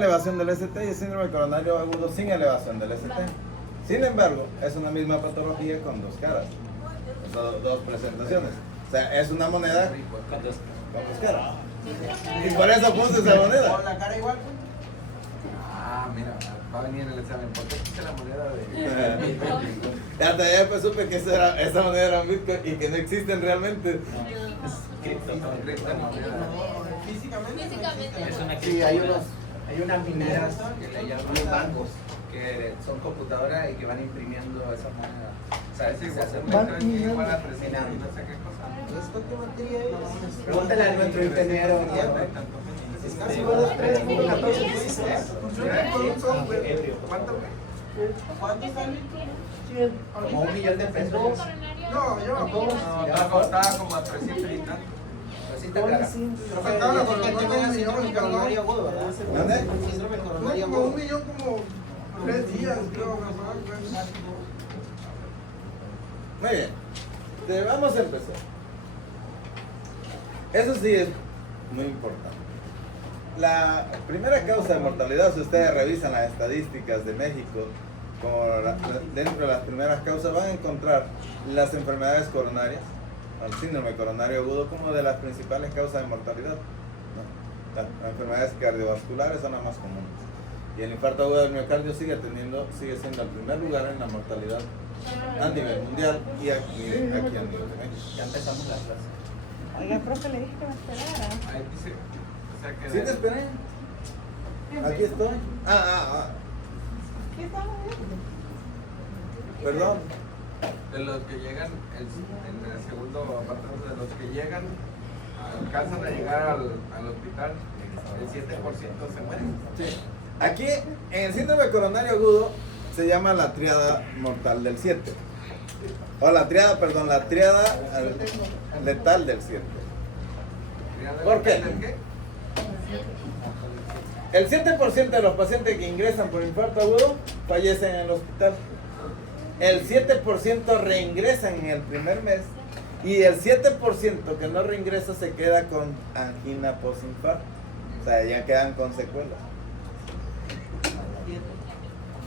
Elevación del ST y el síndrome coronario agudo sin elevación del ST. Sin embargo, es una misma patología con dos caras, dos presentaciones. O sea, es una moneda con dos caras. Y por eso puse esa moneda. ¿Con la cara igual? Ah, mira, va a venir el examen. ¿Por qué puse la moneda de Hasta ya después supe que esa moneda era un Bitcoin y que no existen realmente. Físicamente. Es una Sí, hay unas mineras que le llaman bancos, que son computadoras y que van imprimiendo esas monedas. O sea, ese igual a presionar y no sé qué cosa? ¿qué materia es? Pregúntale a nuestro ingeniero. Es casi igual a 3, 14 pesos. ¿Cuánto sale? Como 1 millón de pesos. No, costaba como a 300 y tanto. ¿Dónde? Como 1 millón, como 3 días, creo, Muy bien. Vamos a empezar. Eso sí es muy importante. La primera causa de mortalidad, si ustedes revisan las estadísticas de México, como dentro de las primeras causas van a encontrar las enfermedades coronarias, el síndrome coronario agudo como de las principales causas de mortalidad, ¿no? Las enfermedades cardiovasculares son las más comunes. Y el infarto agudo del miocardio sigue siendo el primer lugar en la mortalidad a nivel mundial y aquí a nivel de México. Ya empezamos la clase. Oiga, profe, le dije que me esperara. Ahí dice, o sea que ¿Sí te esperé? Aquí estoy. ¿Qué estamos viendo? Perdón. de los que llegan, en el segundo apartado, de los que llegan, alcanzan a llegar al hospital, el 7% se mueren. Sí. Aquí, en el síndrome coronario agudo, se llama la tríada mortal del 7. O la tríada letal del 7. ¿Por qué? El 7% de los pacientes que ingresan por infarto agudo fallecen en el hospital. El 7% reingresan en el primer mes y el 7% que no reingresa se queda con angina postinfarto. O sea, ya quedan con secuelas.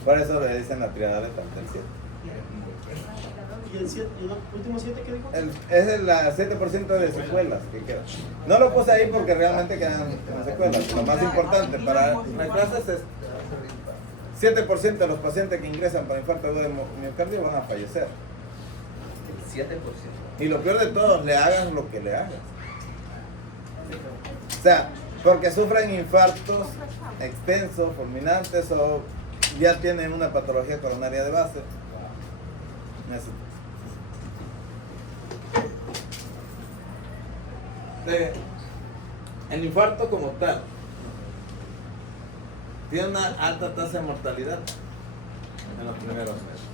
Por eso le dicen la triada letal del 7. ¿Y el 7, y los últimos 7 qué dijo? Es el 7% de secuelas que quedan. No lo puse ahí porque realmente quedan con secuelas. Lo más importante para las clases es 7% de los pacientes que ingresan para infarto agudo de miocardio van a fallecer. El 7%. Y lo peor de todo, le hagan lo que le hagan. O sea, porque sufren infartos extensos, fulminantes o ya tienen una patología coronaria de base. El infarto como tal tiene una alta tasa de mortalidad en los primeros meses.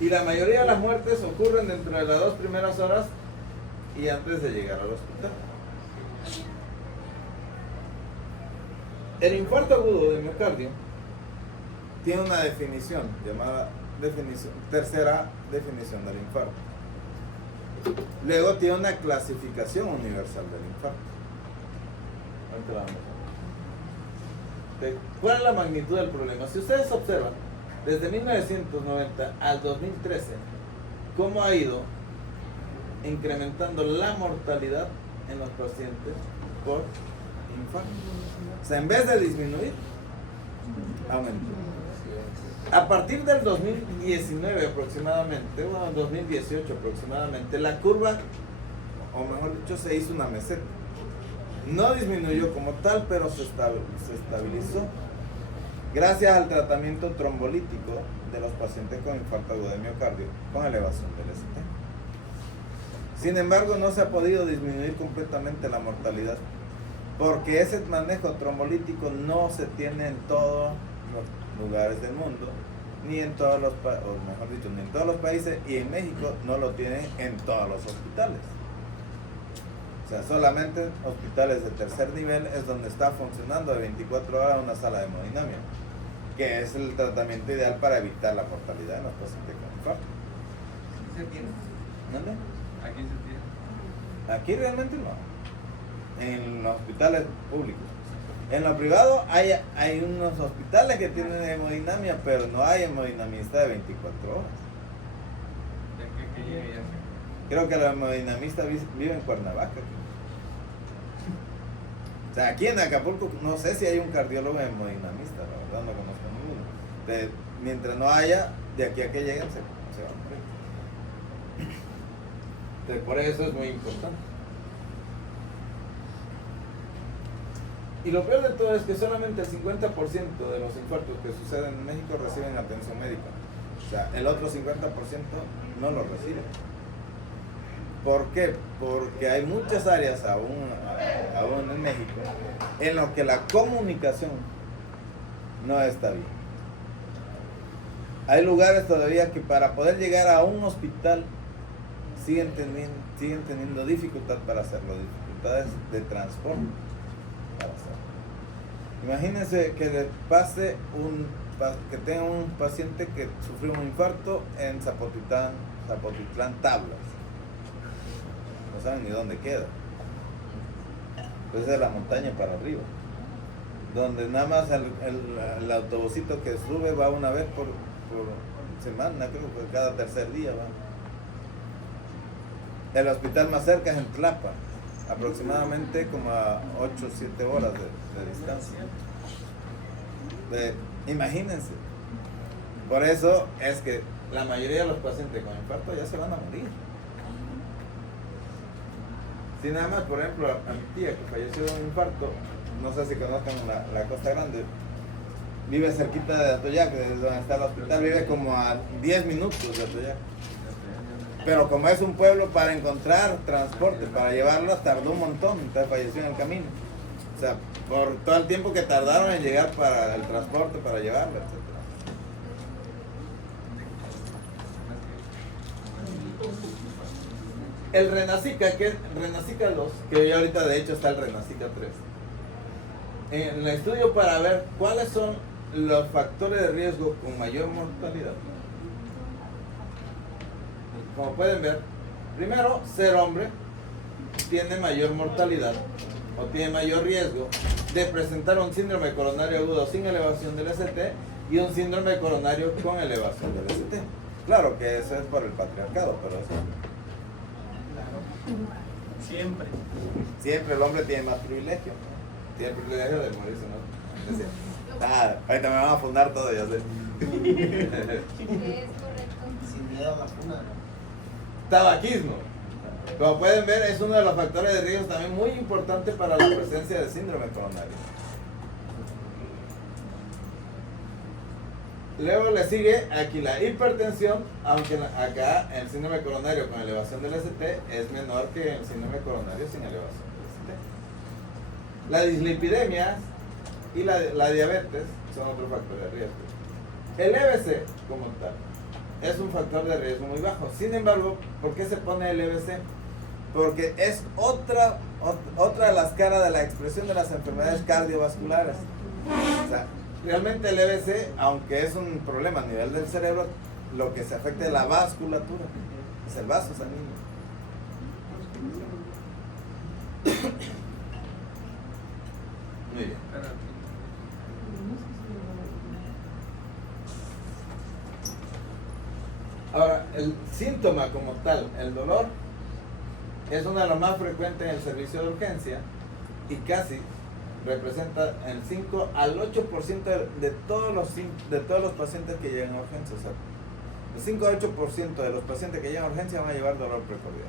Y la mayoría de las muertes ocurren dentro de las 2 primeras horas y antes de llegar al hospital. El infarto agudo de miocardio tiene una definición llamada tercera definición del infarto. Luego tiene una clasificación universal del infarto. Ahorita la vamos a ver. ¿Cuál es la magnitud del problema? Si ustedes observan, desde 1990 al 2013, cómo ha ido incrementando la mortalidad en los pacientes por infarto. O sea, en vez de disminuir, aumentó. A partir del 2019 aproximadamente, bueno, 2018 aproximadamente, la curva, o mejor dicho, se hizo una meseta. No disminuyó como tal, pero se estabilizó gracias al tratamiento trombolítico de los pacientes con infarto agudo de miocardio con elevación del ST. Sin embargo, no se ha podido disminuir completamente la mortalidad porque ese manejo trombolítico no se tiene en todos los lugares del mundo, ni en todos los ni en todos los países, y en México no lo tienen en todos los hospitales. O sea, solamente hospitales de tercer nivel es donde está funcionando de 24 horas una sala de hemodinamia, que es el tratamiento ideal para evitar la mortalidad en los pacientes con infarto. ¿Se tiene? ¿Dónde? Aquí se tiene. Aquí realmente no. en los hospitales públicos. En lo privado hay unos hospitales que tienen hemodinamia, pero no hay hemodinamista de 24 horas. ¿De qué llegue ya sé? Creo que la hemodinamista vive en Cuernavaca. O sea, aquí en Acapulco no sé si hay un cardiólogo hemodinamista, la verdad no conozco ninguno. Mientras no haya, de aquí a que lleguen se van a morir. Entonces, por eso es muy importante. Y lo peor de todo es que solamente el 50% de los infartos que suceden en México reciben atención médica. O sea, el otro 50% no lo reciben. ¿Por qué? Porque hay muchas áreas aún en México en lo que la comunicación no está bien. Hay lugares todavía que para poder llegar a un hospital siguen teniendo dificultad para hacerlo, dificultades de transporte para hacerlo. Imagínense que le pase que tenga un paciente que sufrió un infarto en Zapotitlán, Tablas. No saben ni dónde queda. Pues es de la montaña para arriba. Donde nada más el autobusito que sube va una vez por semana, creo que cada tercer día va. El hospital más cerca es en Tlapa, aproximadamente como a 8 o 7 horas de distancia. Imagínense. Por eso es que la mayoría de los pacientes con infarto ya se van a morir. Si nada más, por ejemplo, a mi tía que falleció de un infarto, no sé si conozcan la Costa Grande, vive cerquita de Atoyac, desde donde está el hospital, vive como a 10 minutos de Atoyac. Pero como es un pueblo, para encontrar transporte, para llevarlo, tardó un montón, entonces falleció en el camino. O sea, por todo el tiempo que tardaron en llegar para el transporte, para llevarlo, etc. El Renacica, que es Renacica 2, que ya ahorita de hecho está el Renacica 3. En el estudio para ver cuáles son los factores de riesgo con mayor mortalidad. Como pueden ver, primero, ser hombre tiene mayor mortalidad o tiene mayor riesgo de presentar un síndrome coronario agudo sin elevación del ST y un síndrome coronario con elevación del ST. Claro que eso es por el patriarcado, pero eso... Siempre. Siempre el hombre tiene más privilegio. Tiene el privilegio de morirse, ¿no? Decir, ahorita me van a fundar todo, ya sé. ¿Qué es correcto? Sin miedo a la funa, ¿no? Tabaquismo. Como pueden ver, es uno de los factores de riesgo también muy importante para la presencia de síndrome coronario. Luego le sigue aquí la hipertensión, aunque acá el síndrome coronario con elevación del ST es menor que el síndrome coronario sin elevación del ST. La dislipidemia y la diabetes son otro factor de riesgo. El EBC como tal es un factor de riesgo muy bajo. Sin embargo, ¿por qué se pone el EBC? Porque es otra de las caras de la expresión de las enfermedades cardiovasculares. O sea, realmente el EBC, aunque es un problema a nivel del cerebro, lo que se afecta es la vasculatura, es el vaso sanguíneo. Muy bien. Ahora, el síntoma como tal, el dolor, es uno de los más frecuentes en el servicio de urgencia y casi representa el 5 al 8% de todos los pacientes que llegan a urgencia. O sea, el 5 al 8% de los pacientes que llegan a urgencia van a llevar dolor precordial.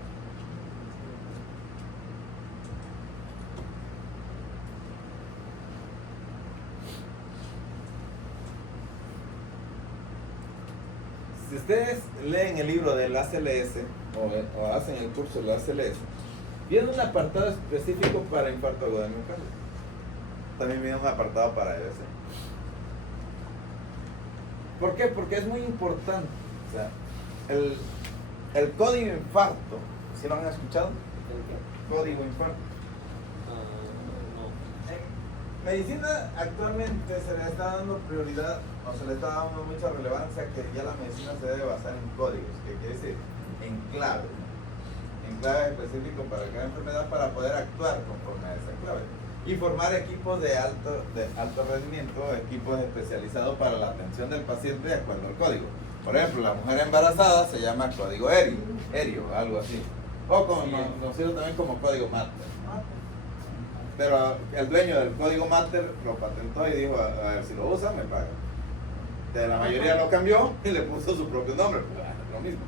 Si ustedes leen el libro del ACLS o hacen el curso del ACLS, viene un apartado específico para infarto agudo de miocardio. También viene un apartado para EBC. ¿Por qué? Porque es muy importante. O sea, el código infarto, ¿sí lo han escuchado? Código infarto. En medicina actualmente se le está dando prioridad o se le está dando mucha relevancia que ya la medicina se debe basar en códigos, que quiere decir en claves. En clave específico para cada enfermedad para poder actuar conforme a esa clave. Y formar equipos de alto rendimiento, equipos especializados para la atención del paciente de acuerdo al código. Por ejemplo, la mujer embarazada se llama código ERIO, algo así. O conocido también como código Mater. Pero el dueño del código Mater lo patentó y dijo, a ver, si lo usa, me paga. De la mayoría lo cambió y le puso su propio nombre, pues, lo mismo.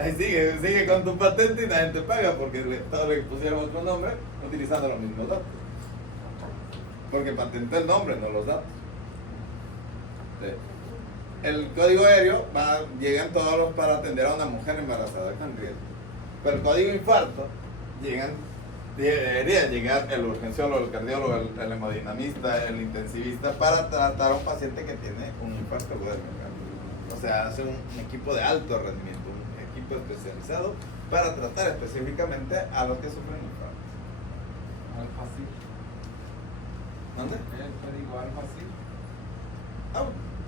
Ahí sigue con tu patente y nadie te paga porque todos le pusieron otro nombre utilizando los mismos datos. Porque patentó el nombre, no los datos. El código ERIO llegan todos los para atender a una mujer embarazada con riesgo. Pero el código infarto debería llegar el urgenciólogo, el cardiólogo, el hemodinamista, el intensivista para tratar a un paciente que tiene un infarto agudo del miocardio. O sea, hace un equipo de alto rendimiento, un equipo especializado para tratar específicamente a los que sufren infartos. Alfa-CIR. ¿Dónde? El código Alfa-CIR.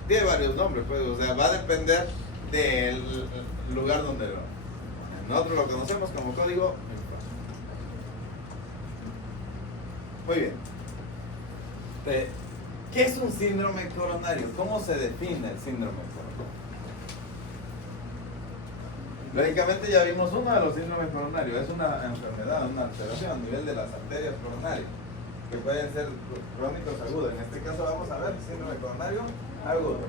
Tiene varios nombres, pues, o sea, va a depender del lugar donde nosotros lo conocemos como código infarto. Muy bien. ¿Qué es un síndrome coronario? ¿Cómo se define el síndrome coronario? Lógicamente ya vimos uno de los síndromes coronarios, es una enfermedad, una alteración a nivel de las arterias coronarias, que pueden ser crónicos agudos. En este caso vamos a ver síndrome coronario agudo.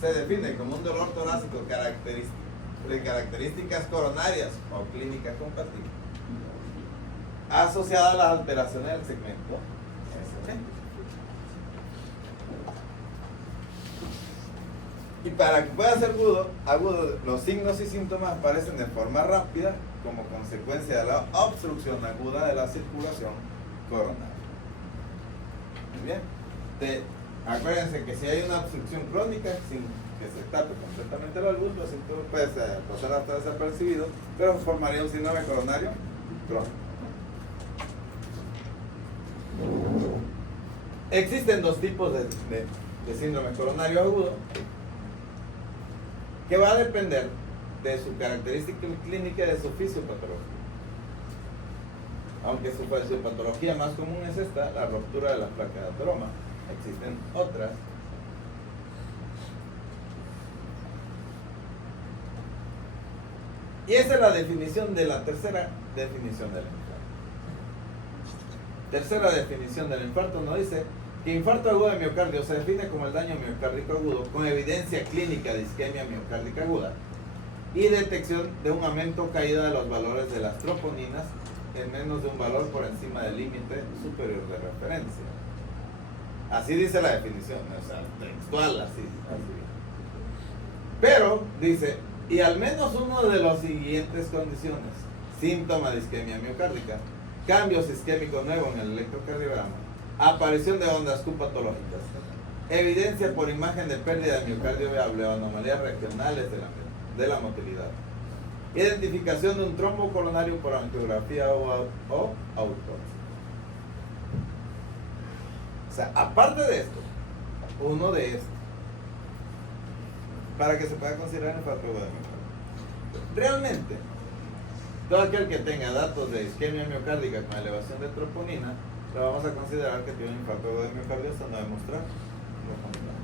Se define como un dolor torácico de características coronarias o clínicas compatibles, asociada a las alteraciones del segmento ST. Y para que pueda ser agudo, los signos y síntomas aparecen de forma rápida como consecuencia de la obstrucción aguda de la circulación coronaria. Muy bien. Acuérdense que si hay una obstrucción crónica, sin que se tape completamente el bulbo, el síntoma puede pasar hasta desapercibido, pero formaría un síndrome coronario crónico. Existen dos tipos de síndrome coronario agudo, que va a depender de su característica clínica y de su fisiopatología. Aunque su fisiopatología más común es esta, la ruptura de la placa de ateroma. Existen otras. Y esa es la definición de la tercera definición del infarto. Tercera definición del infarto nos dice que infarto agudo de miocardio se define como el daño miocárdico agudo con evidencia clínica de isquemia miocárdica aguda y detección de un aumento o caída de los valores de las troponinas en menos de un valor por encima del límite superior de referencia. Así dice la definición, o sea, textual, así. Pero dice, y al menos uno de las siguientes condiciones: síntoma de isquemia miocárdica, cambios isquémicos nuevos en el electrocardiograma, aparición de ondas Q patológicas, evidencia por imagen de pérdida de miocardio viable o anomalías regionales de la motilidad, identificación de un trombo coronario por angiografía o autopsia. O sea, aparte de esto, uno de estos, para que se pueda considerar infarto agudo de miocardio. Realmente, todo aquel que tenga datos de isquemia miocárdica con elevación de troponina, lo vamos a considerar que tiene un infarto agudo de miocardio hasta no demostrar lo contrario.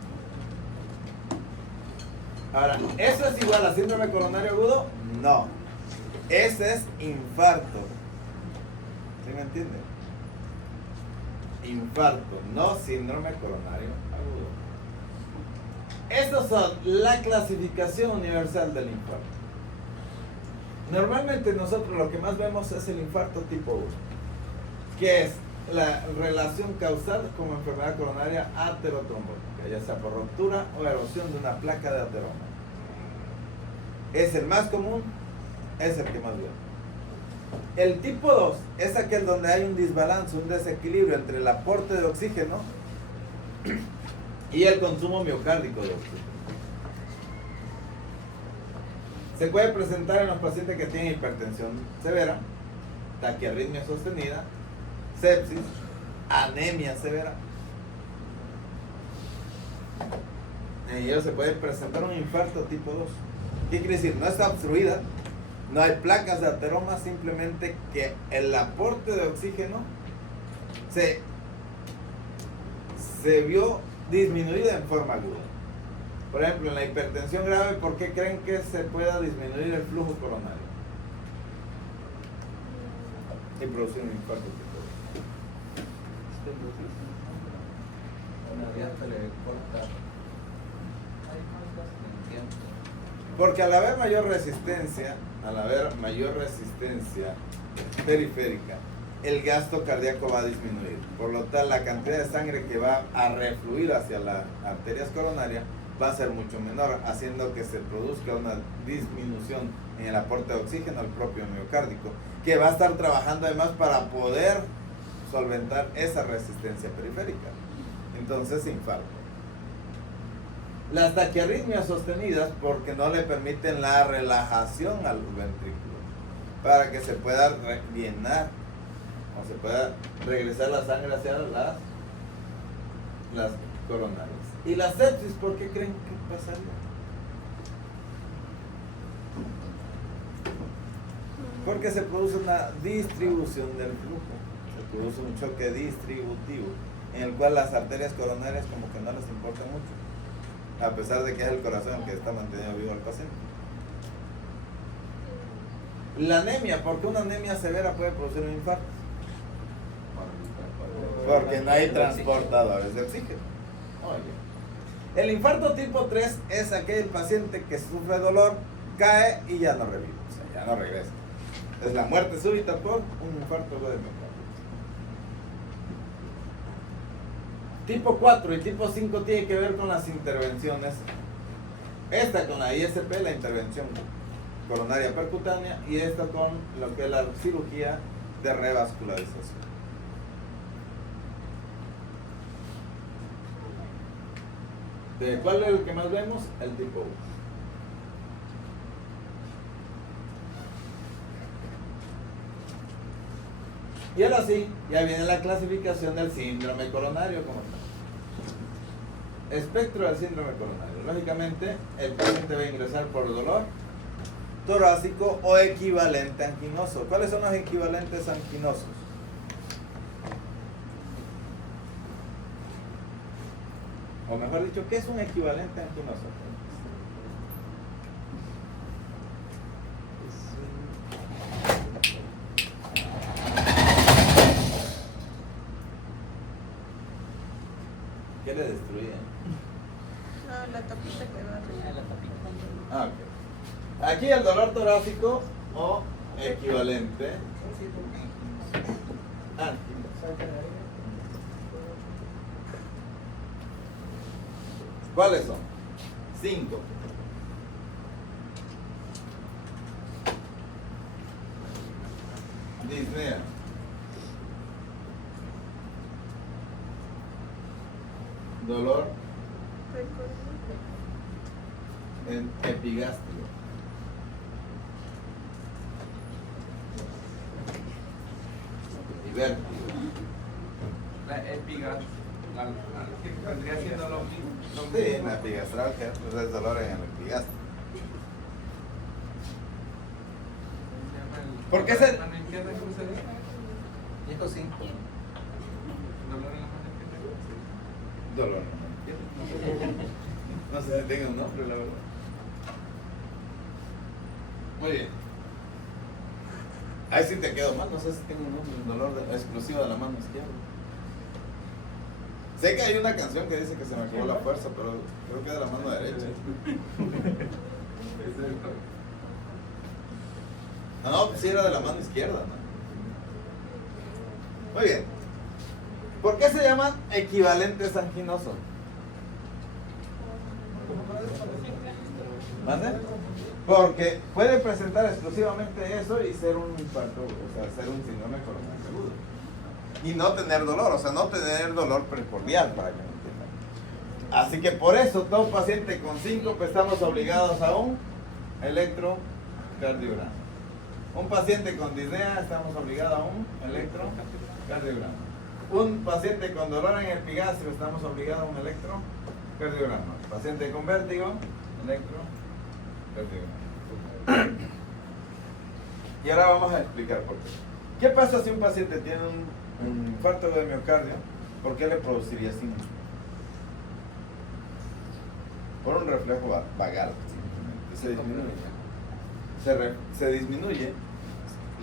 Ahora, ¿eso es igual a síndrome coronario agudo? No. Ese es infarto. ¿Sí me entiende? Infarto, no síndrome coronario agudo. Estas son la clasificación universal del infarto. Normalmente nosotros lo que más vemos es el infarto tipo 1, que es la relación causal como enfermedad coronaria aterotrombótica, ya sea por ruptura o erosión de una placa de ateroma. Es el más común, es el que más vemos. El tipo 2 es aquel donde hay un desbalance, un desequilibrio entre el aporte de oxígeno y el consumo miocárdico de oxígeno. Se puede presentar en los pacientes que tienen hipertensión severa, taquiarritmia sostenida, sepsis, anemia severa. En ellos se puede presentar un infarto tipo 2. ¿Qué quiere decir? No está obstruida, no hay placas de ateroma, simplemente que el aporte de oxígeno se vio disminuida en forma aguda. Por ejemplo, en la hipertensión grave, ¿por qué creen que se pueda disminuir el flujo coronario? Y producir un infarto tipo 2. Una dieta le corta el tiempo. Porque al haber mayor resistencia periférica, el gasto cardíaco va a disminuir. Por lo tanto, la cantidad de sangre que va a refluir hacia las arterias coronarias va a ser mucho menor, haciendo que se produzca una disminución en el aporte de oxígeno al propio miocárdico, que va a estar trabajando además para poder solventar esa resistencia periférica. Entonces, infarto. Las taquiarritmias sostenidas, porque no le permiten la relajación al ventrículo para que se pueda llenar o se pueda regresar la sangre hacia las coronarias. ¿Y la sepsis, por qué creen que pasaría? Porque se produce una distribución del flujo, se produce un choque distributivo en el cual las arterias coronarias como que no les importa mucho, a pesar de que es el corazón el que está manteniendo vivo al paciente. La anemia, ¿por qué una anemia severa puede producir un infarto? Porque no hay transportadores de oxígeno. Oye. El infarto tipo 3 es aquel paciente que sufre dolor, cae y ya no revive, o sea, ya no regresa. Es la muerte súbita por un infarto de miocardio. Tipo 4 y tipo 5 tiene que ver con las intervenciones. Esta con la ISP, la intervención coronaria percutánea, y esta con lo que es la cirugía de revascularización. ¿De cuál es el que más vemos? El tipo 1. Y ahora sí, ya viene la clasificación del síndrome coronario como tal. Espectro del síndrome coronario. Lógicamente, el paciente va a ingresar por dolor torácico o equivalente anginoso. ¿Cuáles son los equivalentes anginosos? O mejor dicho, ¿qué es un equivalente anginoso? ¿Qué le destruye? No, la tapita que va arriba. Ah, ok. Aquí el dolor torácico o equivalente anginoso. ¿Cuáles son? 5. Disnea. Dolor en epigástrico. Y vértigo. La epigas, que vendría siendo lo mismo. Sí, en la epigastral, que es dolor en el epigastrio. ¿Por qué se...? ¿La mano izquierda cómo se dice? Dijo 5. Dolor en la mano izquierda. Dolor. No sé si tenga un nombre, la verdad. Muy bien. Ahí sí te quedo mal, no sé si tengo un nombre, un dolor exclusivo de la mano izquierda. Sé que hay una canción que dice que se me acabó la fuerza, pero creo que es de la mano derecha. No, pues sí era de la mano izquierda, ¿no? Muy bien. ¿Por qué se llaman equivalentes anginosos? ¿Mande? Porque puede presentar exclusivamente eso y ser un infarto, o sea, ser un síndrome coronario agudo. Y no tener dolor, o sea, no tener dolor precordial, para que me entiendan. Así que por eso, todo paciente con síncope estamos obligados a un electrocardiograma. Un paciente con disnea estamos obligados a un electrocardiograma. Un paciente con dolor en el epigastrio estamos obligados a un electrocardiograma. Paciente con vértigo, electrocardiograma. Y ahora vamos a explicar por qué. ¿Qué pasa si un paciente tiene un infarto de miocardio? ¿Por qué le produciría síndrome? Por un reflejo vagal. Se disminuye. Se disminuye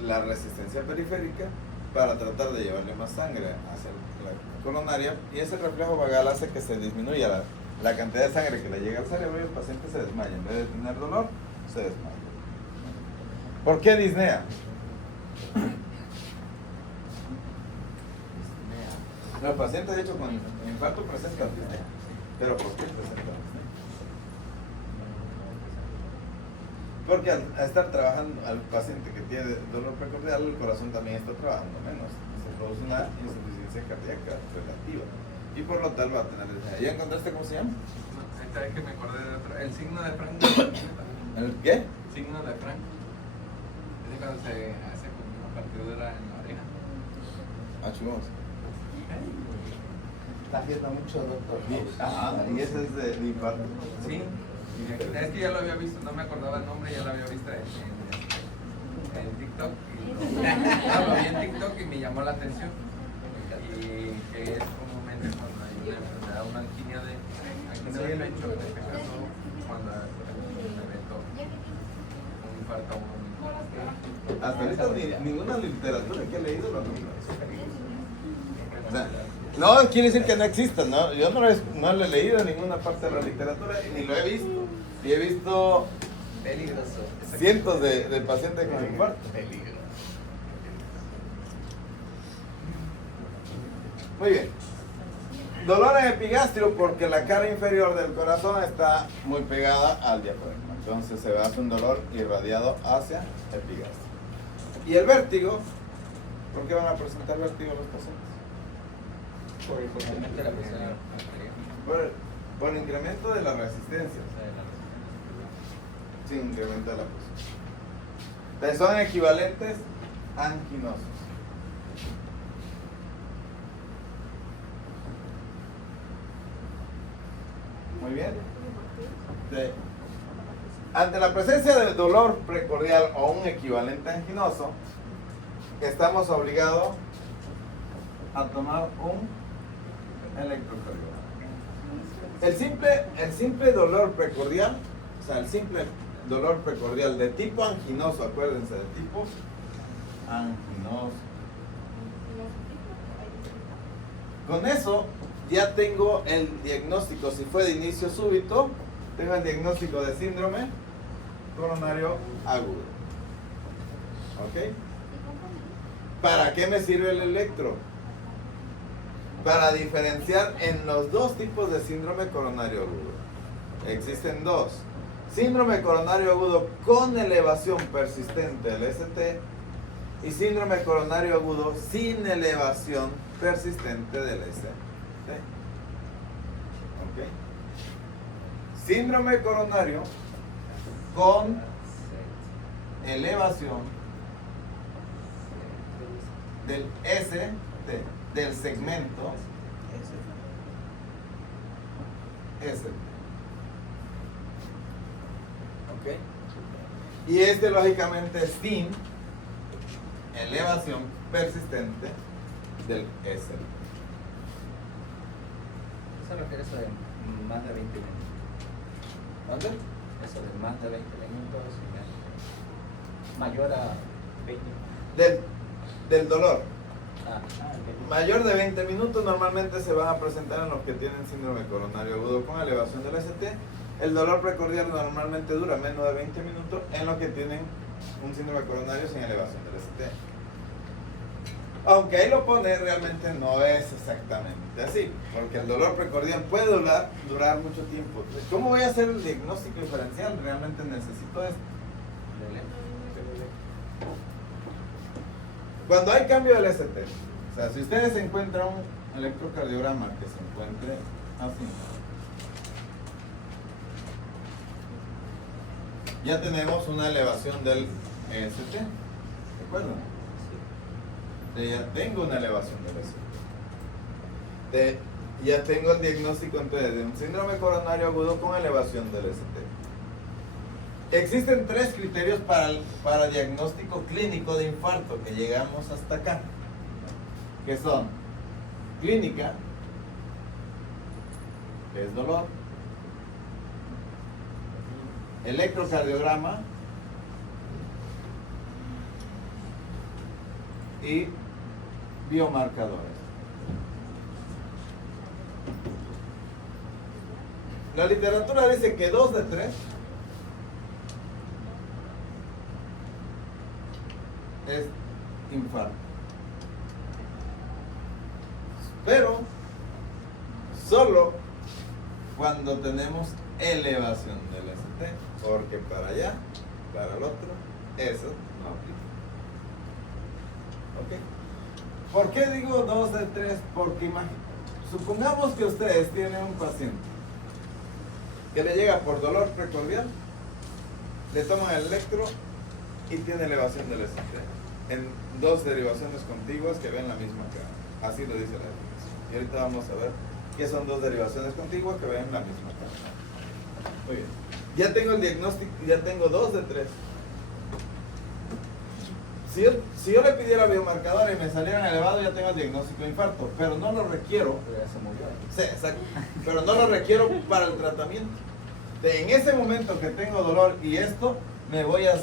la resistencia periférica para tratar de llevarle más sangre hacia la coronaria, y ese reflejo vagal hace que se disminuya la cantidad de sangre que le llega al cerebro y el paciente se desmaya. En vez de tener dolor, se desmaya. ¿Por qué disnea? El paciente, de hecho, con infarto presenta disnea. ¿Pero por qué presenta disnea? Porque al estar trabajando al paciente que tiene dolor precordial, el corazón también está trabajando menos. Se produce una insuficiencia cardíaca relativa. Y por lo tal va a tener disnea. ¿Ya encontraste cómo se llama? No, ahorita es que me acordé de otro. El signo de Frank. ¿El qué? Signo de Frank. Es cuando se hace como una partidura en la oreja. Ah, chicos. Está viendo mucho, doctor. Y ese es de infarto. Sí. Es que ya lo había visto, no me acordaba el nombre, ya lo había visto en TikTok. Lo vi en TikTok y me llamó la atención. Y que es comúnmente cuando hay una enfermedad, una angina de pecho, en este caso, cuando se eventó un infarto o un. Hasta ahorita ninguna literatura que he leído lo mismo. O sea, no quiere decir que no exista, ¿no? Yo no lo he leído en ninguna parte de la literatura, ni lo he visto. Y he visto Peligroso. cientos de pacientes con infarto. Peligro. Muy bien. Dolor en epigastrio porque la cara inferior del corazón está muy pegada al diafragma. Entonces se hace un dolor irradiado hacia epigastrio. Y el vértigo, ¿por qué van a presentar vértigo los pacientes? Por el incremento de la presión arterial. Por incremento de la resistencia. Sin incremento de la presión. Entonces son equivalentes anginosos. Muy bien. Ante la presencia de dolor precordial o un equivalente anginoso, estamos obligados a tomar un electrocardiograma. El simple dolor precordial, o sea, el simple dolor precordial de tipo anginoso, acuérdense, de tipo anginoso. Con eso ya tengo el diagnóstico. Si fue de inicio súbito, tengo el diagnóstico de síndrome coronario agudo. ¿Ok? ¿Para qué me sirve el electro? Para diferenciar en los dos tipos de síndrome coronario agudo. Existen dos. Síndrome coronario agudo con elevación persistente del ST y síndrome coronario agudo sin elevación persistente del ST. ¿Ok? Síndrome coronario con elevación del ST, del segmento ST. ¿Ok? Y este lógicamente sin elevación persistente del ST. ¿Se refiere eso de más de 20 minutos? ¿Dónde? Eso de más de 20 minutos, mayor a 20. Del dolor. Ok. Mayor de 20 minutos normalmente se van a presentar en los que tienen síndrome coronario agudo con elevación del ST. El dolor precordial normalmente dura menos de 20 minutos en los que tienen un síndrome coronario sin elevación del ST. Aunque ahí lo pone, realmente no es exactamente así, porque el dolor precordial puede durar mucho tiempo. ¿Cómo voy a hacer el diagnóstico diferencial? Realmente necesito esto. Cuando hay cambio del ST, o sea, si ustedes encuentran un electrocardiograma que se encuentre así, ya tenemos una elevación del ST, ¿de acuerdo? Ya tengo una elevación del ST. Ya tengo el diagnóstico entonces de un síndrome coronario agudo con elevación del ST. Existen 3 criterios para diagnóstico clínico de infarto, que llegamos hasta acá, que son clínica, que es dolor, electrocardiograma y biomarcadores. La literatura dice que 2 de 3 es infarto. Pero solo cuando tenemos elevación del ST, porque para allá, para el otro, eso no aplica. ¿Ok? ¿Por qué digo 2 de 3? Porque supongamos que ustedes tienen un paciente que le llega por dolor precordial, le toman el electro y tiene elevación del ST en 2 derivaciones contiguas que ven la misma cara. Así lo dice la definición. Y ahorita vamos a ver qué son 2 derivaciones contiguas que ven la misma cara. Muy bien. Ya tengo el diagnóstico, ya tengo 2 de 3. Si yo le pidiera biomarcador y me salieran elevados, ya tengo el diagnóstico de infarto, pero no lo requiero. Pero ya se murió. Sí, exacto. Pero no lo requiero para el tratamiento. En ese momento que tengo dolor y esto, me voy a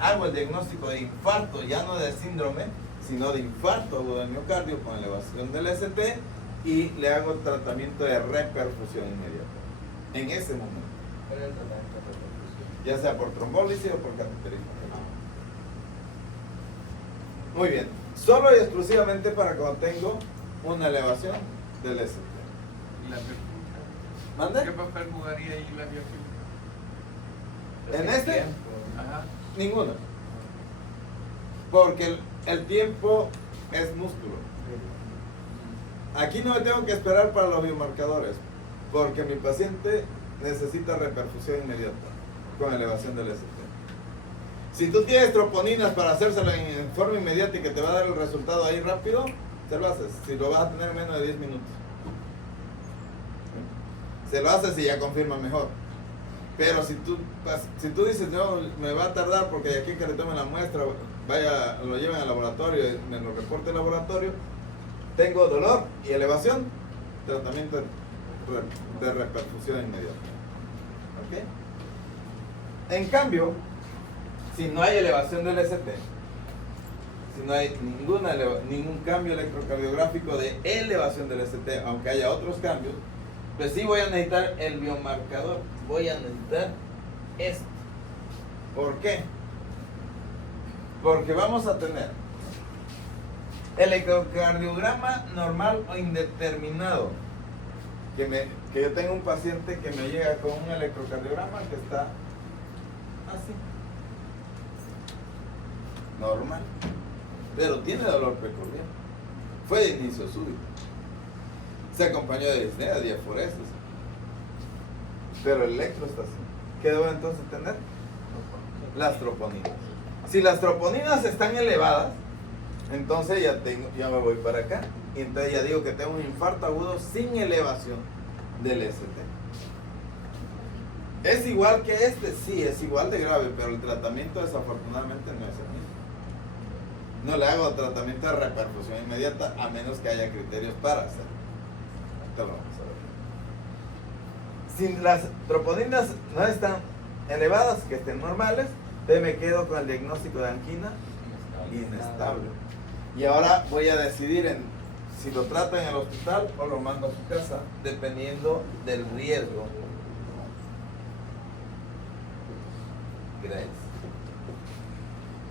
hago el diagnóstico de infarto, ya no de síndrome, sino de infarto agudo del miocardio con elevación del ST, y le hago el tratamiento de reperfusión inmediata. En ese momento. ¿Cuál es el tratamiento de reperfusión? Ya sea por trombólisis o por cateterismo. Muy bien. Solo y exclusivamente para cuando tengo una elevación del ST. ¿Y la bioquímica? ¿Mande? ¿Qué papel jugaría ahí la bioquímica? ¿En este? Ajá. Ninguna. Porque el tiempo es músculo. Aquí no me tengo que esperar para los biomarcadores, porque mi paciente necesita reperfusión inmediata con elevación del ST. Si tú tienes troponinas para hacérselo en forma inmediata y que te va a dar el resultado ahí rápido, te lo haces. Si lo vas a tener en menos de 10 minutos. Se lo haces y ya confirma mejor. Pero si tú dices, no, me va a tardar porque de aquí que le tomen la muestra, lo lleven al laboratorio y me lo reporte el laboratorio, tengo dolor y elevación, tratamiento de reperfusión inmediata. ¿Ok? En cambio, si no hay elevación del ST, si no hay ningún cambio electrocardiográfico de elevación del ST, aunque haya otros cambios, pues sí voy a necesitar el biomarcador, voy a necesitar esto. ¿Por qué? Porque vamos a tener electrocardiograma normal o indeterminado. Que yo tengo un paciente que me llega con un electrocardiograma que está así. Normal. Pero tiene dolor precordial. Fue de inicio súbito. Se acompañó de disnea, diaforesis. Pero el electro está así. ¿Qué debo entonces tener? Las troponinas. Si las troponinas están elevadas, entonces ya me voy para acá. Y entonces ya digo que tengo un infarto agudo sin elevación del ST. ¿Es igual que este? Sí, es igual de grave, pero el tratamiento desafortunadamente no es el mismo. No le hago tratamiento de reperfusión inmediata a menos que haya criterios para hacerlo. Esto lo vamos a ver. Si las troponinas no están elevadas, que estén normales, entonces me quedo con el diagnóstico de angina inestable. Y ahora voy a decidir si lo trato en el hospital o lo mando a su casa, dependiendo del riesgo. Grace.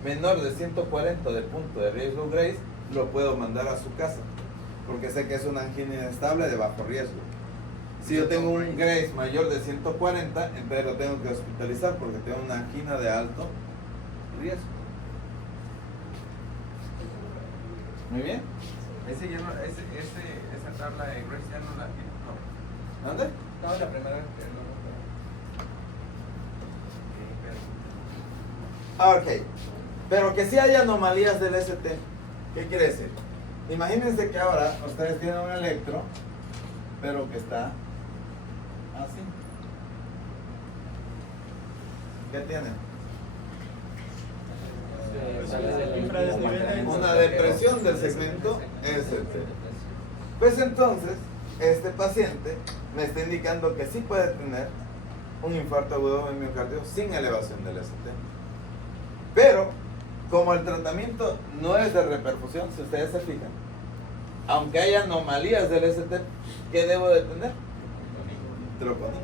Menor de 140 de punto de riesgo Grace, lo puedo mandar a su casa, porque sé que es una angina inestable de bajo riesgo. Si yo tengo un Grace mayor de 140, entonces lo tengo que hospitalizar porque tengo una angina de alto riesgo. Muy bien. Esa tabla de Grace ya no la tiene. No. ¿Dónde? No, la primera vez que Ok. Pero que si hay anomalías del ST. ¿Qué quiere decir? Imagínense que ahora ustedes tienen un electro, pero que está así. ¿qué tienen? Infradesnivel. Una depresión del segmento ST. Pues entonces, este paciente me está indicando que sí puede tener un infarto agudo de miocardio sin elevación del ST. Pero, como el tratamiento no es de reperfusión, si ustedes se fijan, aunque haya anomalías del ST, ¿qué debo de tener? Troponina.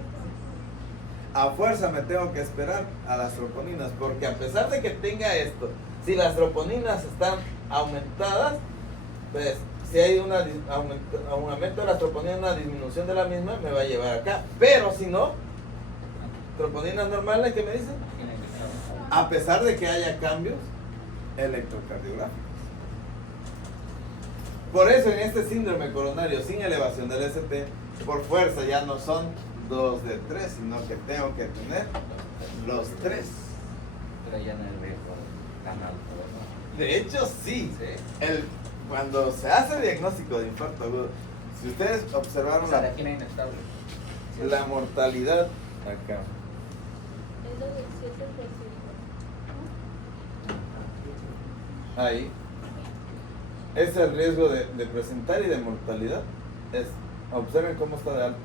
A fuerza me tengo que esperar a las troponinas, porque a pesar de que tenga esto, si las troponinas están aumentadas, pues si hay un aumento de las troponinas, una disminución de la misma, me va a llevar acá. Pero si no, troponinas normales, ¿qué me dicen? A pesar de que haya cambios electrocardiográficos. Por eso en este síndrome coronario sin elevación del ST, por fuerza ya no son 2 de 3, sino que tengo que tener los 3. Pero ya no es riesgo tan alto, ¿no? De hecho, sí. Sí. Cuando se hace diagnóstico de infarto agudo, si ustedes O observaron sea, de gina inestable. la mortalidad acá, Es lo del 7%. ahí, es el riesgo de presentar y de mortalidad. Observen cómo está de alto.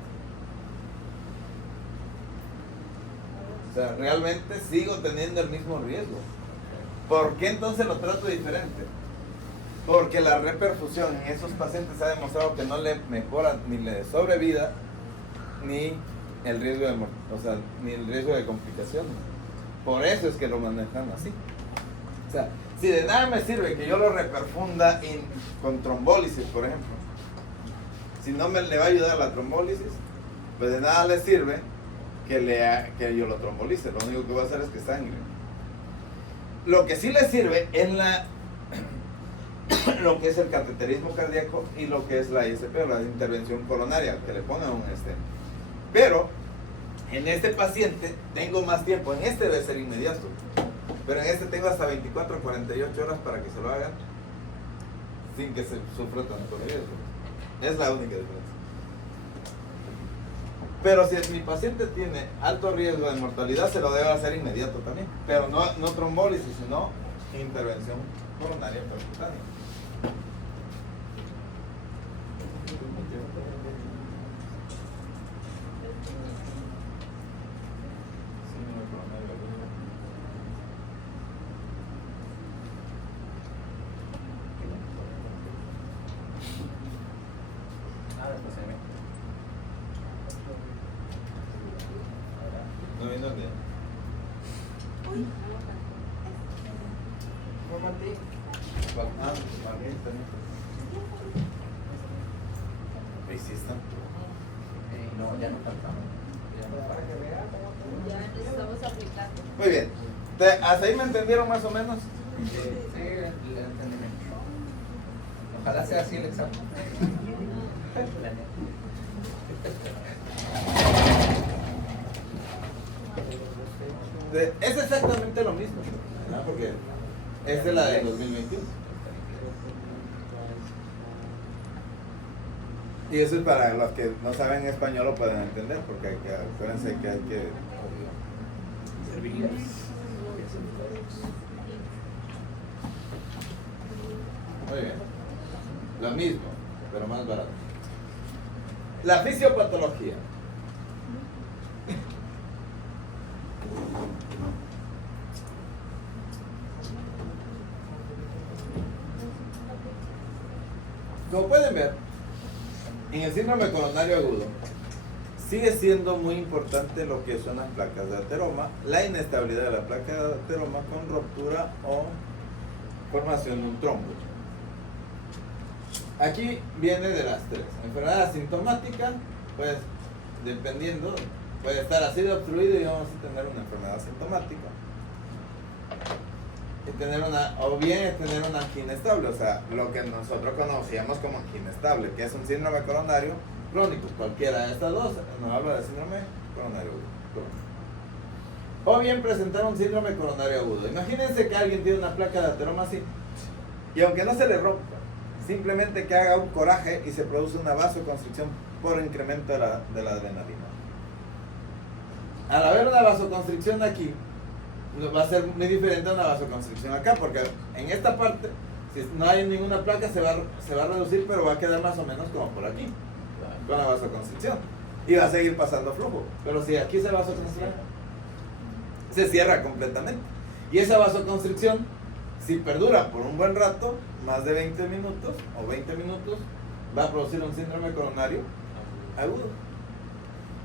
O sea, realmente sigo teniendo el mismo riesgo. ¿Por qué entonces lo trato diferente? Porque la reperfusión en esos pacientes ha demostrado que no le mejora ni le sobrevida ni el riesgo de ni el riesgo de complicaciones. Por eso es que lo manejan así. O sea, si de nada me sirve que yo lo reperfunda con trombólisis, por ejemplo, si no le va a ayudar la trombólisis, pues de nada le sirve que yo lo trombolice. Lo único que va a hacer es que sangre. Lo que sí le sirve es lo que es el cateterismo cardíaco y lo que es la ISP o la intervención coronaria, que le ponen un stent. Pero en este paciente tengo más tiempo. En este debe ser inmediato, pero en este tengo hasta 24 o 48 horas para que se lo hagan sin que se sufra tanto riesgo. Es la única diferencia. Pero si mi paciente tiene alto riesgo de mortalidad, se lo debe hacer inmediato también. Pero no trombólisis, sino intervención coronaria percutánea. No vino el día. Martín también. Ahí sí están. No, ya no cantamos. Ya necesitamos aplicando. Muy bien. ¿Hasta ahí me entendieron más o menos? Sí, le entendí. Ojalá sea así el examen. Es exactamente lo mismo, ¿no? Porque esta es la de 2021. Y eso es para los que no saben español lo pueden entender, porque acuérdense que hay que muy bien. Lo mismo, pero más barato. La fisiopatología. Como pueden ver, en el síndrome coronario agudo sigue siendo muy importante lo que son las placas de ateroma, la inestabilidad de la placa de ateroma con ruptura o formación de un trombo. Aquí viene de las tres. Enfermedad asintomática, pues dependiendo, puede estar así de obstruido y vamos a tener una enfermedad asintomática. O bien tener una angina estable, o sea, lo que nosotros conocíamos como angina estable, que es un síndrome coronario crónico, cualquiera de estas dos, nos habla de síndrome coronario crónico. O bien presentar un síndrome coronario agudo. Imagínense que alguien tiene una placa de ateroma así, y aunque no se le rompa, simplemente que haga un coraje y se produce una vasoconstricción por incremento de la adrenalina. Al haber una vasoconstricción aquí, va a ser muy diferente a una vasoconstricción acá, porque en esta parte, si no hay ninguna placa, se va a reducir, pero va a quedar más o menos como por aquí, con la vasoconstricción. Y va a seguir pasando flujo. Pero si aquí se vasoconstricción, se cierra completamente. Y esa vasoconstricción, si perdura por un buen rato, más de 20 minutos o 20 minutos, va a producir un síndrome coronario agudo.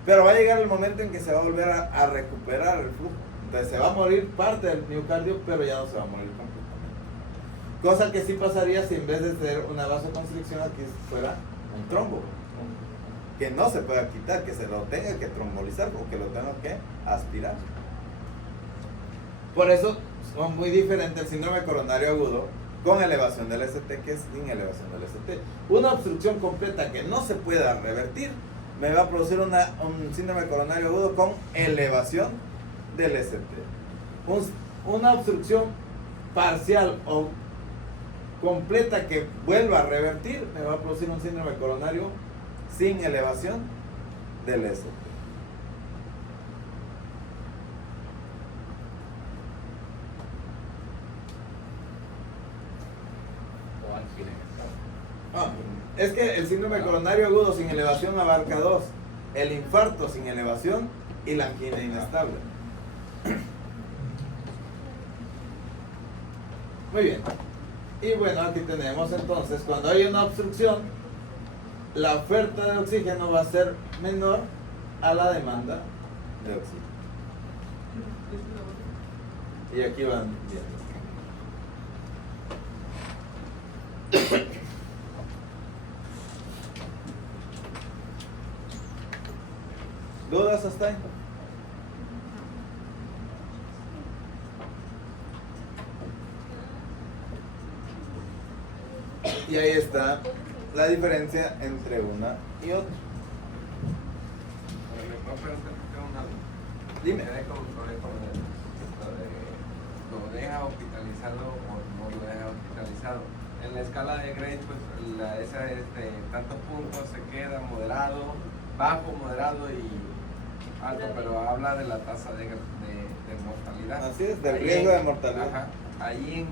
Pero va a llegar el momento en que se va a volver a recuperar el flujo. Entonces se va a morir parte del miocardio, pero ya no se va a morir completamente. Cosa que sí pasaría si en vez de ser una vasoconstricción aquí fuera un trombo. Que no se pueda quitar, que se lo tenga que trombolizar o que lo tenga que aspirar. Por eso son muy diferentes el síndrome coronario agudo con elevación del ST que sin elevación del ST. Una obstrucción completa que no se pueda revertir me va a producir un síndrome coronario agudo con elevación del ST. Una obstrucción parcial o completa que vuelva a revertir me va a producir un síndrome coronario sin elevación del ST. Es que el síndrome coronario agudo sin elevación abarca dos: el infarto sin elevación y la angina inestable. Muy bien. Y bueno, aquí tenemos entonces, cuando hay una obstrucción, la oferta de oxígeno va a ser menor a la demanda de oxígeno. Y aquí van viendo. ¿Dudas hasta ahí? Y ahí está la diferencia entre una y otra. Dime. ¿Lo deja hospitalizado o no lo deja hospitalizado? En la escala de Grace, pues tantos puntos se queda moderado, bajo, moderado y alto, pero habla de la tasa de mortalidad. Así es, del riesgo de mortalidad. Ajá, ahí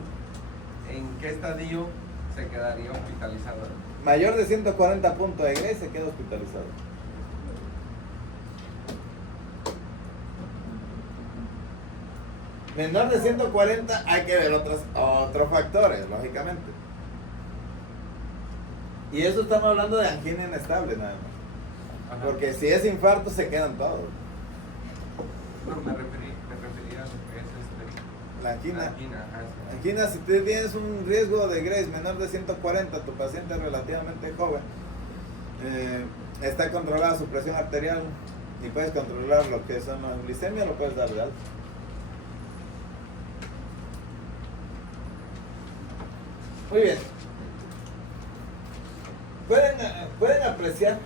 en qué estadio se quedaría hospitalizado. Mayor de 140 puntos de Grace se queda hospitalizado. Menor de 140 hay que ver otros factores, lógicamente. Y eso estamos hablando de angina inestable nada más. Ajá. Porque si es infarto se quedan todos. No, me refería a lo que es la angina. La angina, sí. Angina, si tú tienes un riesgo de Grace menor de 140, tu paciente es relativamente joven, está controlada su presión arterial y puedes controlar lo que son la glicemia, lo puedes dar de alta. Muy bien. ¿Pueden apreciar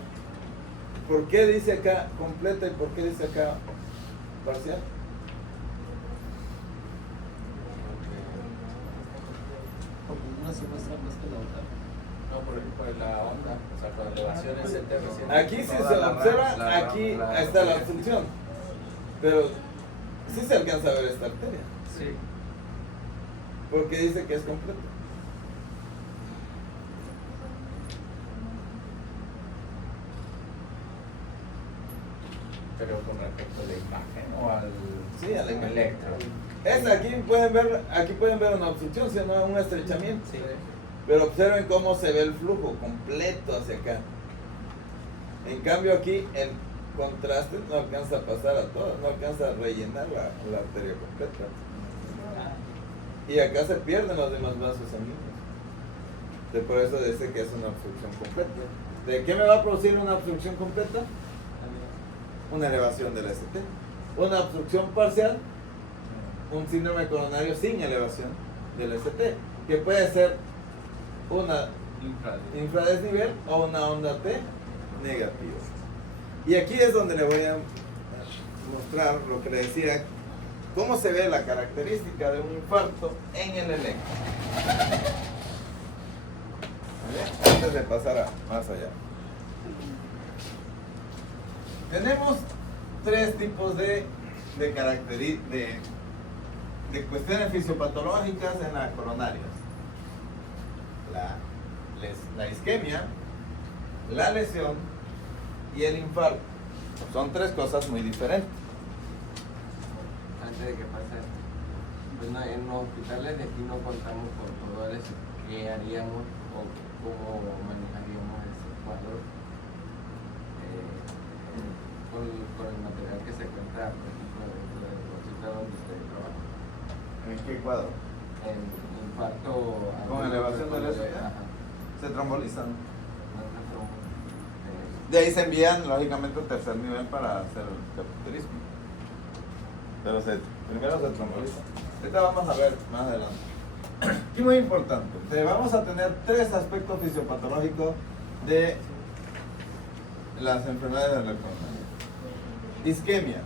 por qué dice acá completa y por qué dice acá parcial? Como una se muestra más que la otra. No, por la onda, o sea, con elevaciones recién. Aquí si se observa, aquí está la obstrucción, pero sí se alcanza a ver esta arteria. Sí. Porque dice que es completa. Pero con respecto a la imagen o al Sí, al electro. Aquí pueden ver una obstrucción, se llama un estrechamiento. Sí. Pero observen cómo se ve el flujo completo hacia acá. En cambio aquí el contraste no alcanza a pasar a todas, no alcanza a rellenar la arteria completa. Y acá se pierden los demás vasos sanguíneos. Entonces, por eso dice que es una obstrucción completa. ¿De qué me va a producir una obstrucción completa? Una elevación del ST. Una obstrucción parcial, un síndrome coronario sin elevación del ST, que puede ser una infradesnivel o una onda T negativa. Y aquí es donde le voy a mostrar lo que le decía, cómo se ve la característica de un infarto en el electro. ¿Vale? Antes de pasar más allá. Tenemos tres tipos de de cuestiones fisiopatológicas en las coronarias. La isquemia, la lesión y el infarto. Son tres cosas muy diferentes. Antes de que pase esto, pues no, en los hospitales de aquí no contamos con todo eso. ¿Qué haríamos o cómo manejaríamos ese cuadro con el material que se cuenta, por ejemplo, dentro del hospital donde usted trabaja? ¿En qué cuadro? En infarto Con elevación del ST. Ajá. Se trombolizan. No es nuestro, De ahí se envían, lógicamente, a tercer nivel para hacer el cateterismo. Pero primero se tromboliza. Ahorita vamos a ver más adelante. Y muy importante, vamos a tener tres aspectos fisiopatológicos de las enfermedades de la coronaria. Isquemia,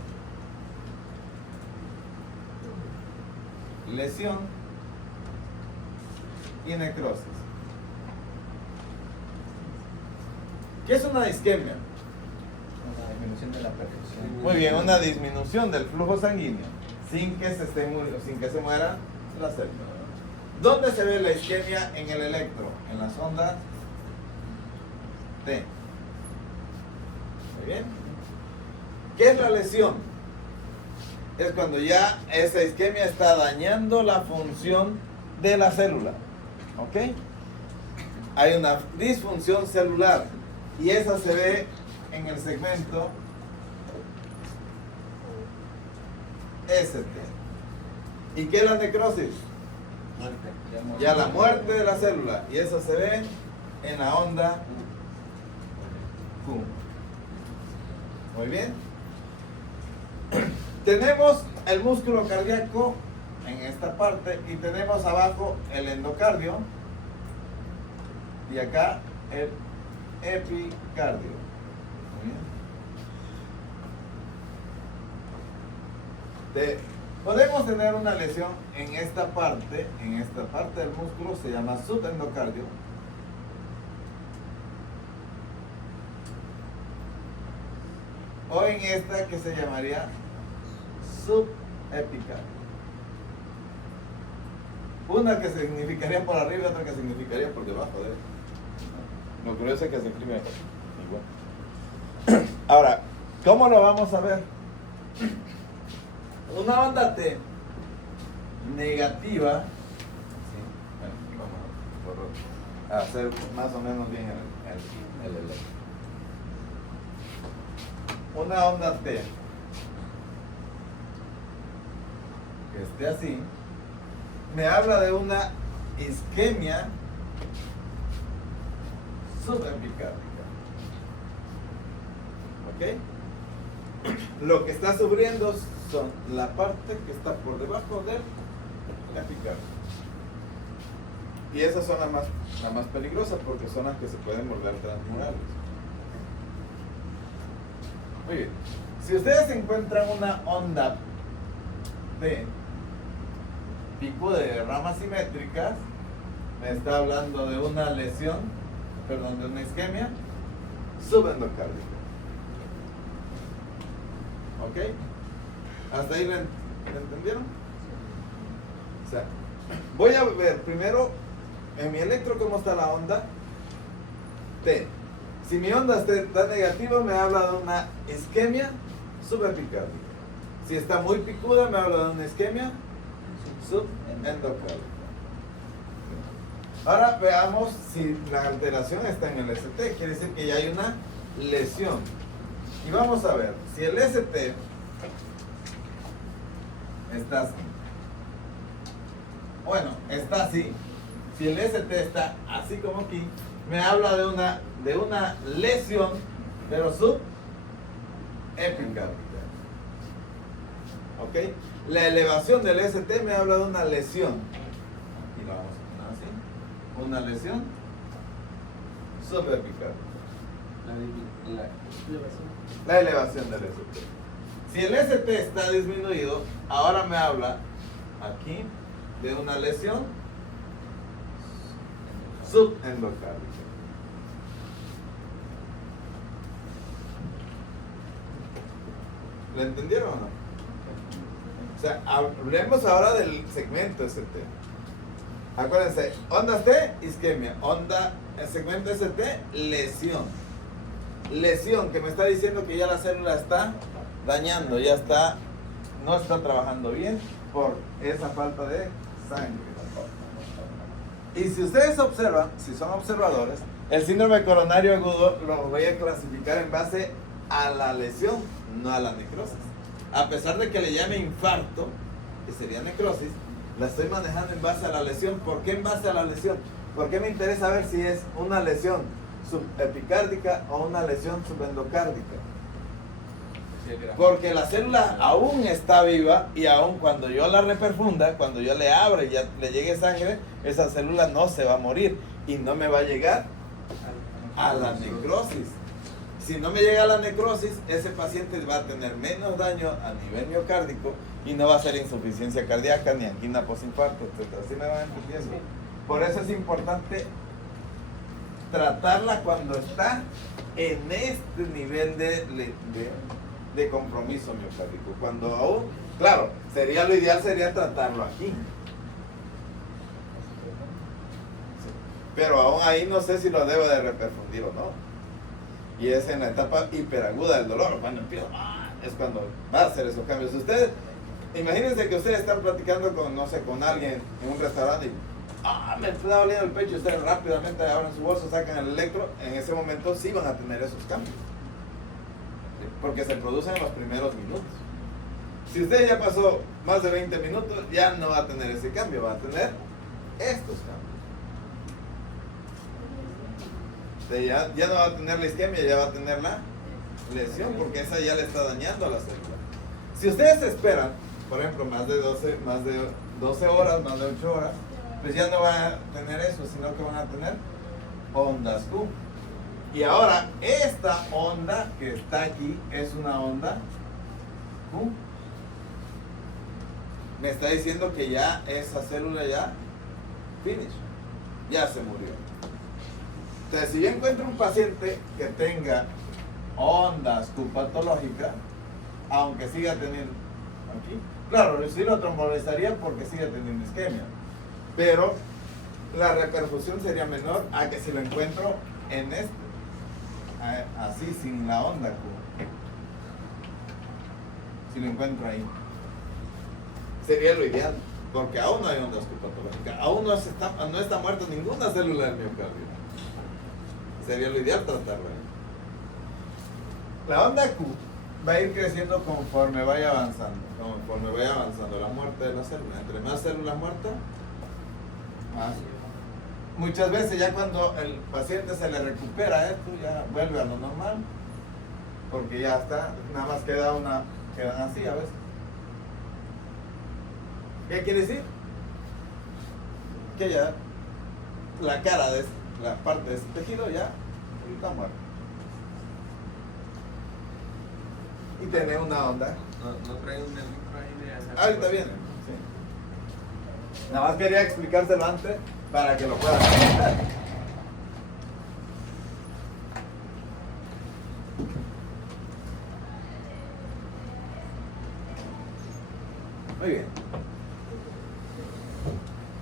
lesión y necrosis. ¿Qué es una isquemia? Una disminución de la perfusión. Muy bien, una disminución del flujo sanguíneo sin que se muera la célula. ¿Dónde se ve la isquemia en el electro? En las ondas T. Muy bien. ¿Qué es la lesión? Es cuando ya esa isquemia está dañando la función de la célula. ¿Ok? Hay una disfunción celular y esa se ve en el segmento ST. ¿Y qué es la necrosis? muerte. Ya la muerte de la célula, y eso se ve en la onda Q. Muy bien. Tenemos el músculo cardíaco en esta parte y tenemos abajo el endocardio y acá el epicardio. Muy bien. Podemos tener una lesión en esta parte del músculo, se llama subendocardio. O en esta que se llamaría subepicardio. Una que significaría por arriba y otra que significaría por debajo de él. Lo curioso es que se escribe igual. Ahora, ¿cómo lo vamos a ver? Una onda T negativa, ¿sí? Bueno, vamos a hacer más o menos bien el electro. Una onda T que esté así, me habla de una isquemia subepicárdica. ¿Ok? Lo que está sufriendo son la parte que está por debajo del epicardio. Y esas son las más peligrosas porque son las que se pueden volver transmurales. Muy bien. Si ustedes encuentran una onda de pico de ramas simétricas, me está hablando de una lesión, perdón, de una isquemia subendocárdica. ¿Ok? ¿Hasta ahí lo entendieron? O sea, voy a ver primero en mi electro cómo está la onda T. Si mi onda está negativa, me habla de una isquemia subepicárdica. Si está muy picuda, me habla de una isquemia subendocárdica. Ahora veamos si la alteración está en el ST, quiere decir que ya hay una lesión. Y vamos a ver, si el ST está así, bueno, está así, si el ST está así como aquí, me habla de una lesión, pero subepicárdica. ¿Ok? La elevación del ST me habla de una lesión. Aquí lo vamos a poner así. Una lesión subepicárdica. La elevación del ST. Si el ST está disminuido, ahora me habla aquí de una lesión subendocárdica. ¿Lo entendieron o no? O sea, hablemos ahora del segmento ST. Acuérdense, onda T, isquemia. Onda, el segmento ST, lesión. Lesión, que me está diciendo que ya la célula está dañando, ya está, no está trabajando bien por esa falta de sangre. Y si ustedes observan, si son observadores, el síndrome coronario agudo lo voy a clasificar en base a la lesión, no a la necrosis. A pesar de que le llame infarto, que sería necrosis, la estoy manejando en base a la lesión. ¿Por qué en base a la lesión? Porque me interesa ver si es una lesión subepicárdica o una lesión subendocárdica. Porque la célula aún está viva y aún cuando yo la reperfunda, cuando yo le abra y ya le llegue sangre, esa célula no se va a morir y no me va a llegar a la necrosis. Si no me llega a la necrosis, ese paciente va a tener menos daño a nivel miocárdico y no va a ser insuficiencia cardíaca ni angina postinfarto, etc. ¿Así me van entendiendo? Por eso es importante tratarla cuando está en este nivel de compromiso miocárdico. Cuando aún, claro, sería lo ideal sería tratarlo aquí. Pero aún ahí no sé si lo debo de reperfundir o no. Y es en la etapa hiperaguda del dolor, cuando empieza, es cuando va a hacer esos cambios. Ustedes, imagínense que ustedes están platicando con, no sé, con alguien en un restaurante y me está doliendo el pecho, ustedes rápidamente abren su bolso, sacan el electro, en ese momento sí van a tener esos cambios. Porque se producen en los primeros minutos. Si usted ya pasó más de 20 minutos, ya no va a tener ese cambio, va a tener estos cambios. Ya no va a tener la isquemia, ya va a tener la lesión, porque esa ya le está dañando a la célula. Si ustedes esperan, por ejemplo, más de 12 horas, más de 8 horas, pues ya no van a tener eso, sino que van a tener ondas Q. Y ahora, esta onda que está aquí es una onda Q. Me está diciendo que ya esa célula ya finish, ya se murió. Entonces, si yo encuentro un paciente que tenga ondas Q patológicas, aunque siga teniendo aquí, claro, sí lo trombolizaría porque sigue teniendo isquemia, pero la repercusión sería menor a que si lo encuentro en así, sin la onda Q. Si lo encuentro ahí, sería lo ideal, porque aún no hay ondas Q patológicas, aún no está muerta ninguna célula del miocardio. Sería lo ideal tratarlo ahí. La onda Q va a ir creciendo conforme vaya avanzando la muerte de la célula. Entre más células muertas, más. Muchas veces ya cuando el paciente se le recupera esto, ya vuelve a lo normal, porque ya está, nada más quedan así a veces. ¿Qué quiere decir? Que ya la cara la parte de ese tejido ya está muerta. Y tiene una onda. No trae un libro ahí de hacer. Ahorita viene. Sí. Nada más quería explicárselo antes para que lo puedan entender. Muy bien.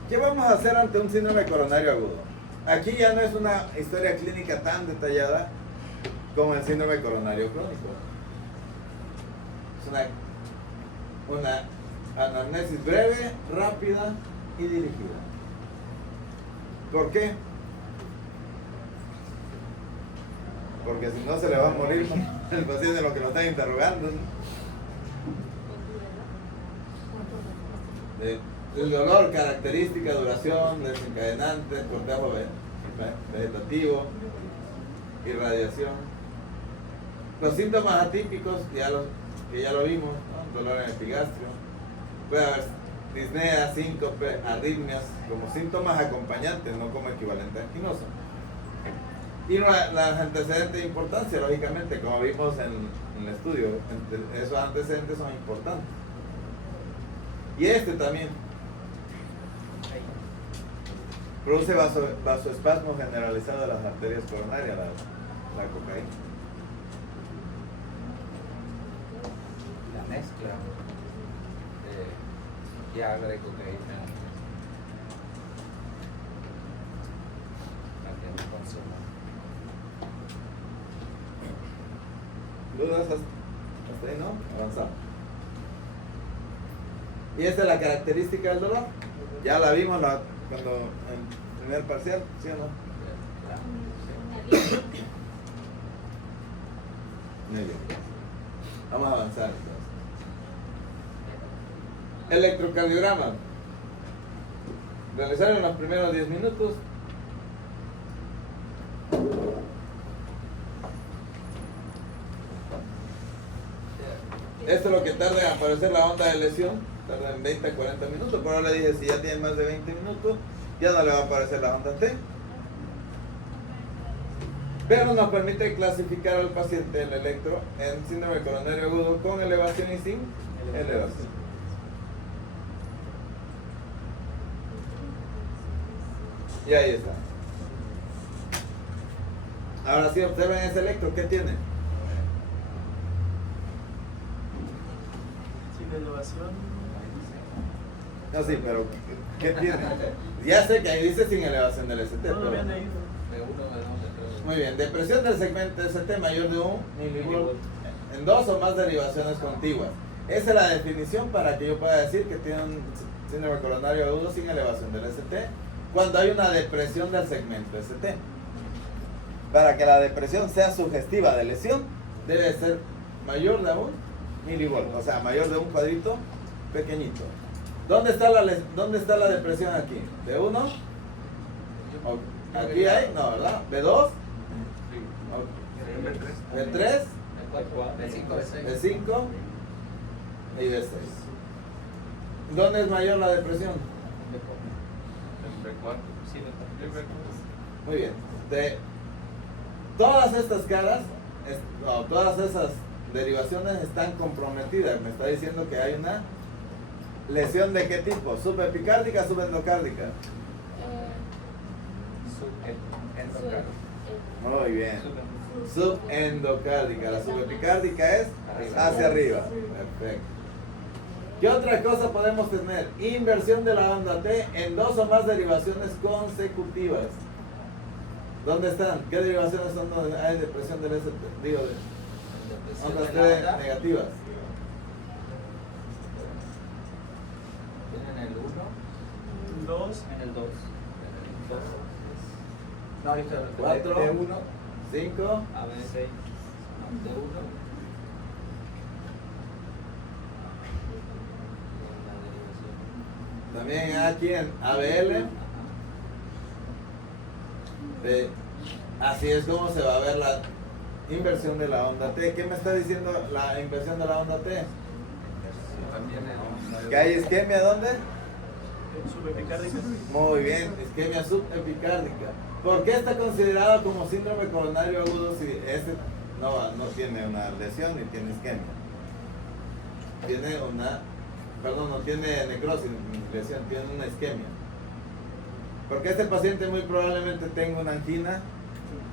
¿Qué vamos a hacer ante un síndrome coronario agudo? Aquí ya no es una historia clínica tan detallada como el síndrome coronario crónico. Es una anamnesis breve, rápida y dirigida. ¿Por qué? Porque si no se le va a morir el paciente lo que lo están interrogando. El dolor, característica, duración, desencadenante, cortejo vegetativo, irradiación. Los síntomas atípicos, que ya lo vimos, ¿no? Dolor en el epigastrio, puede haber disnea, síncope, arritmias, como síntomas acompañantes, no como equivalente anquinoso. Y los antecedentes de importancia, lógicamente, como vimos en el estudio, esos antecedentes son importantes. Y este también produce vasoespasmo generalizado de las arterias coronarias, la cocaína. La mezcla Viagra y cocaína. Para que no consuma. ¿Dudas hasta ahí, no? Avanzamos. Y esta es la característica del dolor. Ya la vimos cuando en primer parcial, ¿sí o no? Muy bien. Vamos a avanzar entonces. Electrocardiograma. Realizar en los primeros 10 minutos. Esto es lo que tarda en aparecer la onda de lesión. Tarda en 20 a 40 minutos. Por ahora le dije, si ya tiene más de 20 minutos, ya no le va a aparecer la onda T. Pero nos permite clasificar al paciente el electro en síndrome coronario agudo con elevación y sin elevación. Y ahí está. Ahora sí, observen ese electro, ¿qué tiene? Sin elevación. No, sí, pero ¿qué tiene? Ya sé que ahí dice sin elevación del ST. No pero... lo habían leído. De 1, de 2, de 3. Muy bien, depresión del segmento ST mayor de 1 milivolt en dos o más derivaciones contiguas. Esa es la definición para que yo pueda decir que tiene un síndrome coronario agudo sin elevación del ST cuando hay una depresión del segmento ST. Para que la depresión sea sugestiva de lesión, debe ser mayor de 1 milivolt, o sea, mayor de un cuadrito pequeñito. ¿Dónde está la depresión aquí? ¿De 1? Aquí hay, no, ¿verdad? ¿B2? ¿B3? De 5, de 6. ¿B5? Y B6. ¿Dónde es mayor la depresión? Muy bien. De todas estas caras, todas esas derivaciones están comprometidas. Me está diciendo que hay una lesión de qué tipo, subepicárdica, subendocárdica. Muy bien. Subendocárdica. La subepicárdica es hacia arriba. Perfecto. ¿Qué otra cosa podemos tener? Inversión de la onda T en dos o más derivaciones consecutivas. ¿Dónde están? ¿Qué derivaciones son donde hay depresión del ST? Digo, de ondas T negativas. En el 1, 2. en el 2. No, ahorita de 4, 1. 5, A, B, 6. De 1. también aquí en ABL. Así es como se va a ver la inversión de la onda T. ¿Qué me está diciendo la inversión de la onda T? También ¿Que hay isquemia dónde? Subepicárdica. Muy bien, isquemia subepicárdica. ¿Por qué está considerado como síndrome coronario agudo si este no tiene una lesión ni tiene isquemia? No tiene necrosis ni lesión, tiene una isquemia. Porque este paciente muy probablemente tenga una angina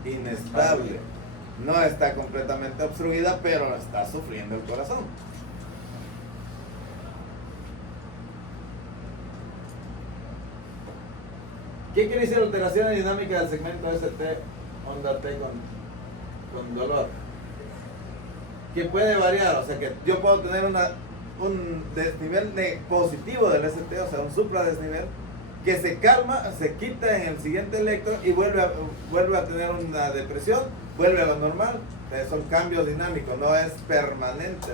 inestable. No está completamente obstruida, pero está sufriendo el corazón. ¿Qué quiere decir alteración dinámica del segmento ST, onda T con dolor? Que puede variar, o sea que yo puedo tener un desnivel positivo del ST, o sea un supradesnivel, que se calma, se quita en el siguiente electro y vuelve a tener una depresión, vuelve a lo normal. Son cambios dinámicos, no es permanente.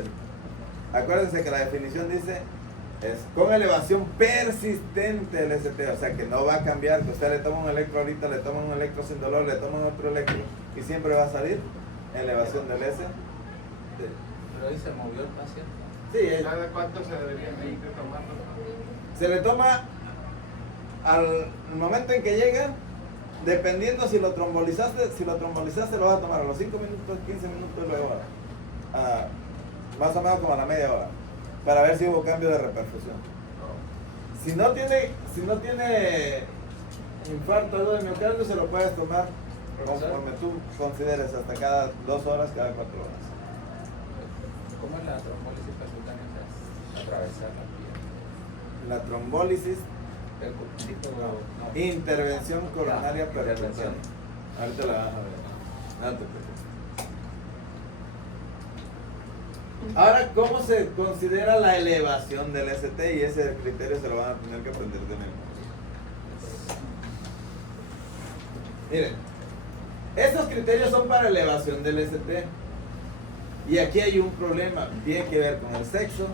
Acuérdense que la definición dice es con elevación persistente del ST, o sea que no va a cambiar, que usted le toma un electro ahorita, le toma un electro sin dolor, le toma otro electro y siempre va a salir elevación del ST. Pero ahí se movió el paciente. Sí, ¿Cada cuánto se debería de tomarlo? se le toma al momento en que llega, dependiendo si lo trombolizaste lo vas a tomar a los 5 minutos, 15 minutos, luego más o menos como a la media hora, para ver si hubo cambio de reperfusión. Si no tiene infarto agudo de miocardio, se lo puedes tomar conforme tú consideres, hasta cada 2 horas, cada 4 horas. ¿Cómo es la trombólisis percutánea? Es atravesar la piel. la trombólisis, intervención coronaria percutánea. Ahorita la vas a ver. No te preocupes. Ahora, ¿cómo se considera la elevación del ST? Y ese criterio se lo van a tener que aprender de memoria. Miren, estos criterios son para elevación del ST. Y aquí hay un problema, tiene que ver con el sexo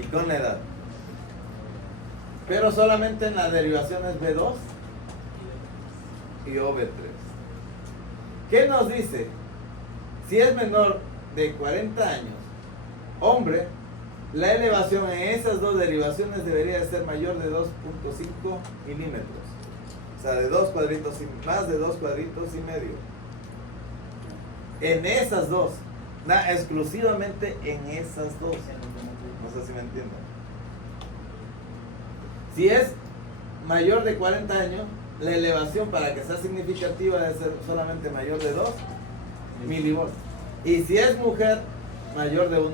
y con la edad. Pero solamente en las derivaciones B2 y OB3. ¿Qué nos dice? Si es menor de 40 años, hombre, la elevación en esas dos derivaciones debería de ser mayor de 2.5 milímetros. O sea, de 2 cuadritos y más de 2 cuadritos y medio. En esas dos. Exclusivamente en esas dos. No sé si me entienden. Si es mayor de 40 años, la elevación para que sea significativa debe ser solamente mayor de 2 milivolts. Y si es mujer, mayor de 1.5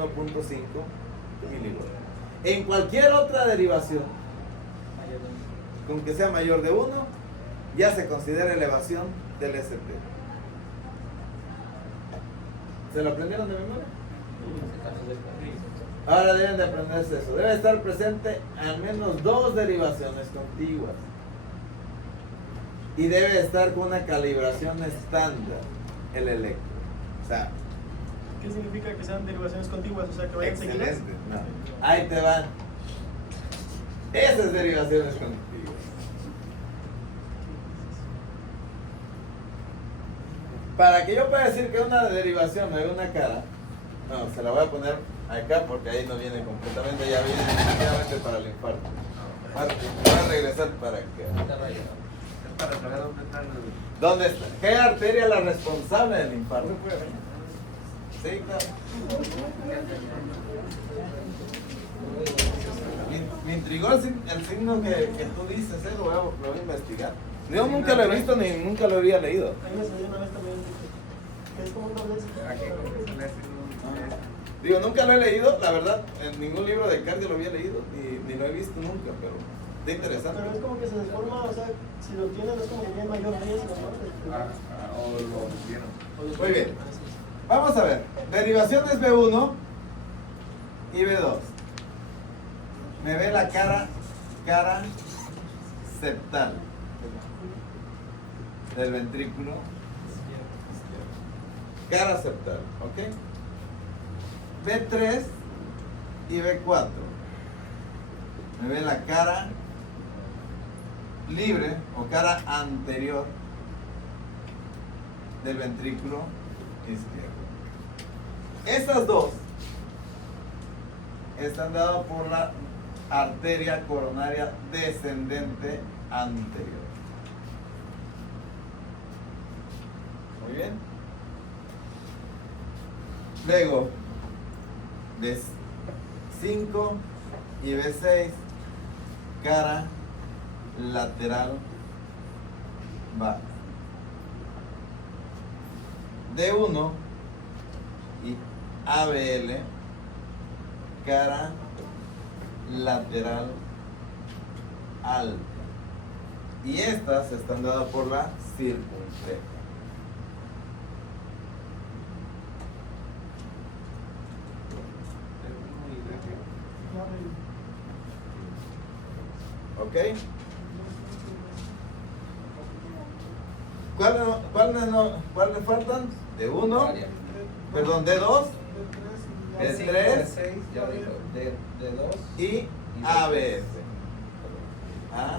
milivolts. En cualquier otra derivación, con que sea mayor de 1, ya se considera elevación del ST. ¿Se lo aprendieron de memoria? Ahora deben de aprenderse eso. Debe estar presente al menos 2 derivaciones contiguas. Y debe estar con una calibración estándar el electro. O sea, ¿Qué significa que sean derivaciones contiguas? O sea, que vayan seguidas. excelente. No. Ahí te van. Esas derivaciones contiguas. Para que yo pueda decir que una derivación me dé una cara, no, se la voy a poner acá porque ahí no viene completamente, ya viene definitivamente para el infarto. Voy a regresar para acá. Es para saber dónde están los... ¿Dónde está? ¿Qué arteria es la responsable del infarto? Sí, claro. Me intrigó el signo que tú dices, lo voy a investigar. Yo nunca lo he visto ni nunca lo había leído. Ahí me salió una vez también. Que es como un doblez. Aquí como que se le hace un... Digo, nunca lo he leído, la verdad, en ningún libro de cardio lo había leído, ni lo he visto nunca, pero está interesante. Pero es como que se desforma, o sea, si lo tienes es como que tiene mayor riesgo, ¿no? o lo vieron. Muy bien. Vamos a ver, derivaciones B1 y B2. Me ve la cara septal del ventrículo. Cara septal, ¿ok? B3 y B4. Me ve la cara libre o cara anterior del ventrículo izquierdo. Estas dos están dadas por la arteria coronaria descendente anterior. Muy bien. Luego, B5 y B6, cara lateral baja. D1 y ABL, cara lateral alta. Y estas están dadas por la circunfleja. ¿Ok? ¿Cuáles faltan? D1, perdón, D2, D3 ya dijo, D2 y ABS. ¿Ah?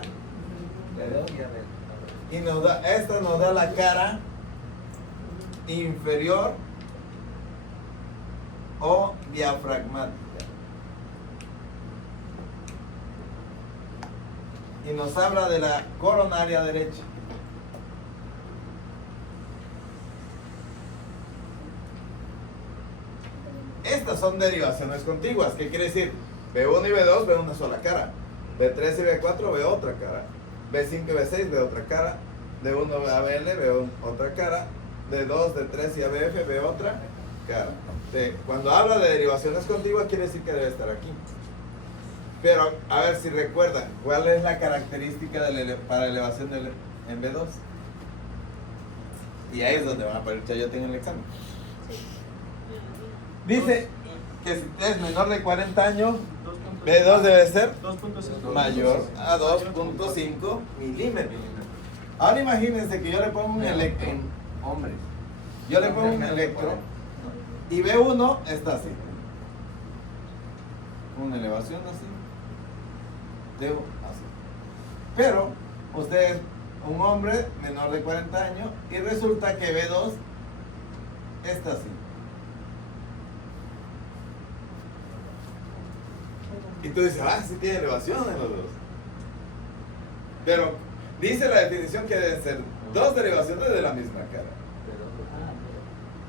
D2 y ABS. Y esta nos da la cara inferior o diafragmática. Y nos habla de la coronaria derecha. Estas son derivaciones contiguas. ¿Qué quiere decir? B1 y B2 ve una sola cara. B3 y B4 ve otra cara. B5 y B6 ve otra cara. D1 ABL ve otra cara. D2, D3 y ABF ve otra cara. Cuando habla de derivaciones contiguas quiere decir que debe estar aquí. Pero, a ver si recuerdan, ¿cuál es la característica para elevación en B2? Y ahí es donde van a poner chayote en el examen. Dice que si es menor de 40 años, B2 debe ser mayor a 2.5 milímetros. Ahora imagínense que yo le pongo un electro. Hombres. Yo le pongo un electro y B1 está así. Una elevación así. Debo así. Pero usted es un hombre menor de 40 años y resulta que B2 está así. Y tú dices, sí tiene elevación en los dos. Pero dice la definición que deben ser dos derivaciones de la misma cara.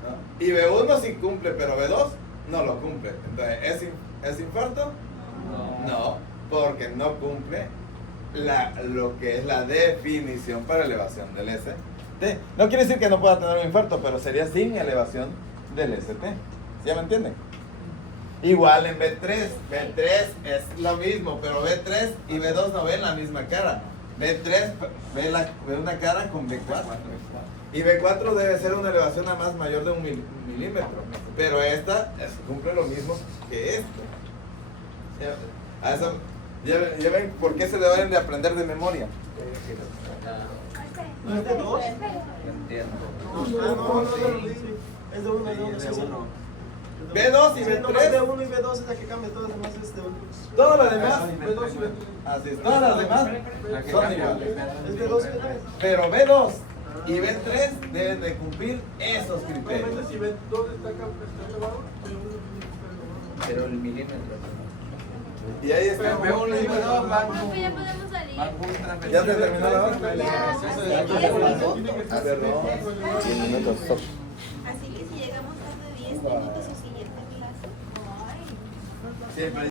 ¿No? Y B1 sí cumple, pero B2 no lo cumple. Entonces, ¿es infarto? No, porque no cumple lo que es la definición para elevación del ST. No quiere decir que no pueda tener un infarto, pero sería sin elevación del ST. ¿Ya me entienden? Igual en B3 es lo mismo, pero B3 y B2 no ven la misma cara. B3 ve una cara con B4. Y B4 debe ser una elevación a más mayor de 1 milímetro. Pero esta cumple lo mismo que esto. Ya ven por qué se deben de aprender de memoria. ¿No es de dos? Entiendo. No, es de uno, es de uno. B2 y Sí, nomás B3. B1 y B2 es la que cambia, todo lo demás es de uno. Todo lo demás. B2 y B3. Así es. Todas las demás La que son cambia. iguales. Es B2 y B3. Pero B2 y B3 deben de cumplir esos criterios. Obviamente si B2 está elevado, B1 está elevado. Pero el milímetro. Y ahí está. Veo uno y digo, no, van. Profe, ya podemos salir. ¿Ya te terminó la hora? Ya. Perdón. 10 minutos. Stop. Así que si llegamos tarde 10 minutos, su siguiente clase. Siempre.